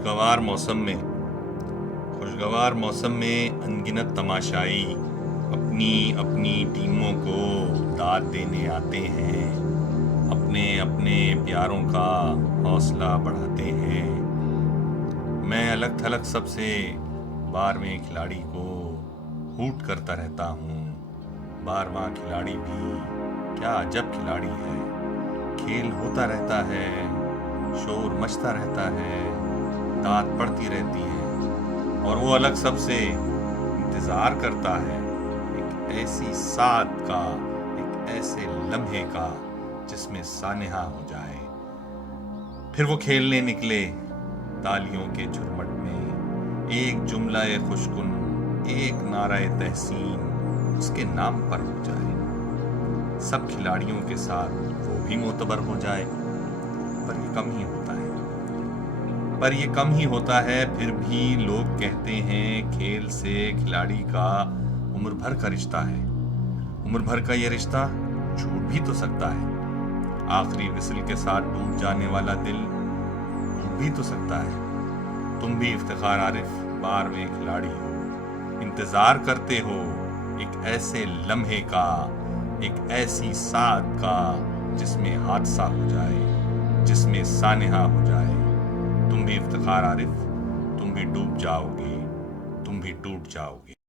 خوشگوار موسم میں انگنت تماشائی اپنی اپنی ٹیموں کو داد دینے آتے ہیں، اپنے اپنے پیاروں کا حوصلہ بڑھاتے ہیں۔ میں الگ تھلگ سب سے 12ویں کھلاڑی کو ہوٹ کرتا رہتا ہوں۔ 12واں کھلاڑی بھی کیا عجب کھلاڑی ہے، کھیل ہوتا رہتا ہے، شور مچتا رہتا ہے، داد پڑتی رہتی ہے، اور وہ الگ سب سے انتظار کرتا ہے ایک ایسی ساتھ کا، ایک ایسے لمحے کا جس میں سانحہ ہو جائے۔ پھر وہ کھیلنے نکلے تالیوں کے جھرمٹ میں، ایک جملہ خوشکن، ایک نعرہ تحسین اس کے نام پر ہو جائے، سب کھلاڑیوں کے ساتھ وہ بھی معتبر ہو جائے۔ پر یہ کم ہی ہوتا ہے۔ پھر بھی لوگ کہتے ہیں کھیل سے کھلاڑی کا عمر بھر کا رشتہ ہے۔ عمر بھر کا یہ رشتہ چھوٹ بھی تو سکتا ہے، آخری وصل کے ساتھ ڈوب جانے والا دل ٹوٹ بھی تو سکتا ہے۔ تم بھی افتخار عارف 12ویں کھلاڑی ہو، انتظار کرتے ہو ایک ایسے لمحے کا، ایک ایسی ساتھ کا جس میں حادثہ ہو جائے، جس میں سانحہ ہو جائے۔ تم بھی افتخار عارف، تم بھی ڈوب جاؤ گے، تم بھی ٹوٹ جاؤ گے۔